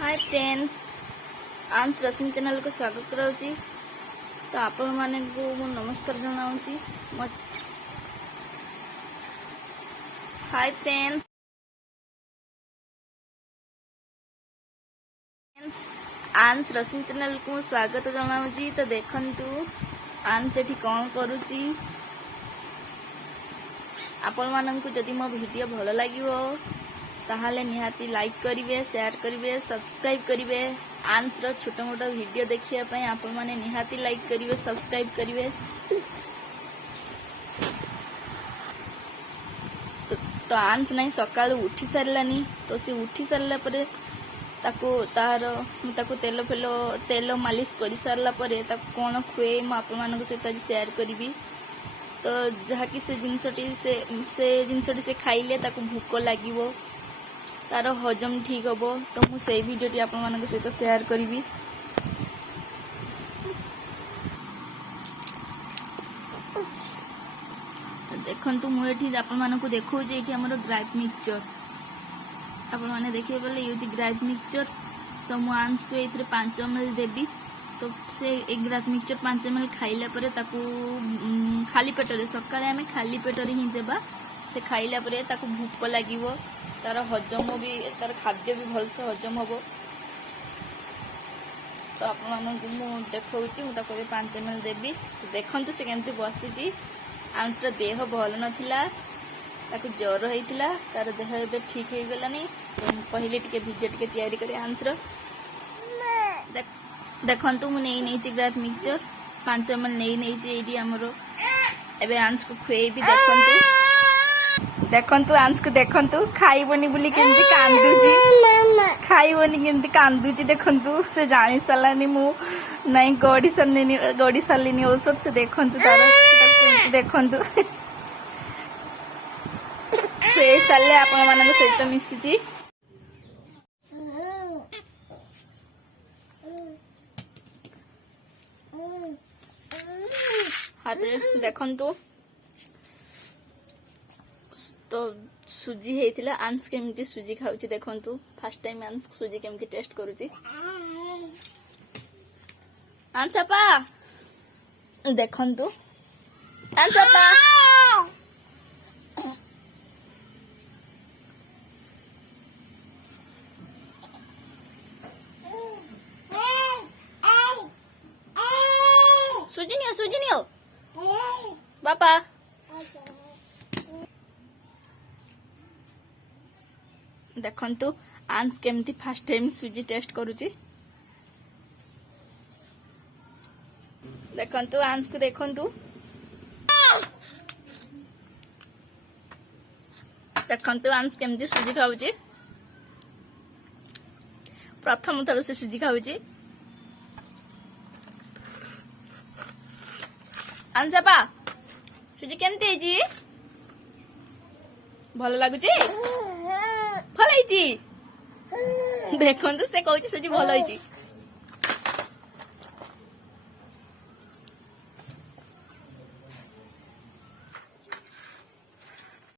Hi friends, आंस रश्मि channel को स्वागत कराउची। तो आपण माने को मु नमस्कार जनाउची। हाय फ्रेंड्स, आंस रश्मि चैनल को स्वागत जनाउची। तो देखंतु आंस एठी कोन करूची। आपण माननकु जदि मो वीडियो भलो लागिवो ताहाले निहाती लाइक करिवे, शेयर करिवे, सब्सक्राइब करिवे। आंस रो छोट मोट वीडियो देखिया पई आपण माने निहाती लाइक करिवे, सब्सक्राइब करिवे। तो आंस नहीं सकाळ उठी सारलानी। तो से उठी सारला परे ताको तेल मालिश कर सारला परे ताको कोन खुए म आपण मानक सहित आज शेयर करिवि। तो जहा कि से जिनसटी से खाइले ताको भूख लागिवो, तार हजम ठीक हम। तो मुझे भिडियो आपण मान सहित शेयर करी। देखु मुझे आपण मान को देखो आमर ग्राइप मिक्सचर आपण मैंने देखिए बोले ये ग्राइप मिक्सचर। तो मु आंस को ये 5 ml देवी। तो से एक ग्राइप मिक्सचर 5 ml खाइला परे ताकू खाली पेटर सकाळे आमे खाली पेटर ही देबा। से खाइला परे ताकू भूख लागिवो, तार हजम भी, तार खाद्य भी भलसे हजम हम। तो आपण देखौची मु ताको 5 ml देवी। देखंतु से केमती बसिची। आंस रो देह भल नथिला, ताको ज्वर होइतिला, तार देह एबे ठीक हे गलानी। तो पहिले टिके वीडियो टिके तयारी करे आंस रो। देखंतु मु नै ग्राइप मिक्सचर 5 ml नै एडी हमरो। एबे आंस को खुए भी देखंतु आंस को देखंतु खाइबनी बुली केमती कांदुची, खाइबनी केमती कांदुची। देखंतु से जानि सलानी मु नहीं गड़ी सारलिनी औषध। से देखंतु तार देखंतु से साले आपण मानक सहित मिसुची। हाथे देखंतु तो सुजी हेतिला। आंस केमती सुजी खाउची देखंतु। फर्स्ट टाइम आंस सुजी केमती टेस्ट करूची। आंस अपा देखंतु, आंस अपा सुजी नियो बापा। देखंतु आंस केमती फर्स्ट टाइम सुजी टेस्ट करूची। देखंतु आंस को देखंतु, देखंतु आंस केमती सुजी खाउची। प्रथम थर से सुजी खाउची। आंस अपा सुजी केमती हेजी? भल लागुची? भल हेजी? देखंतु से कहूची सुजी भल हेजी।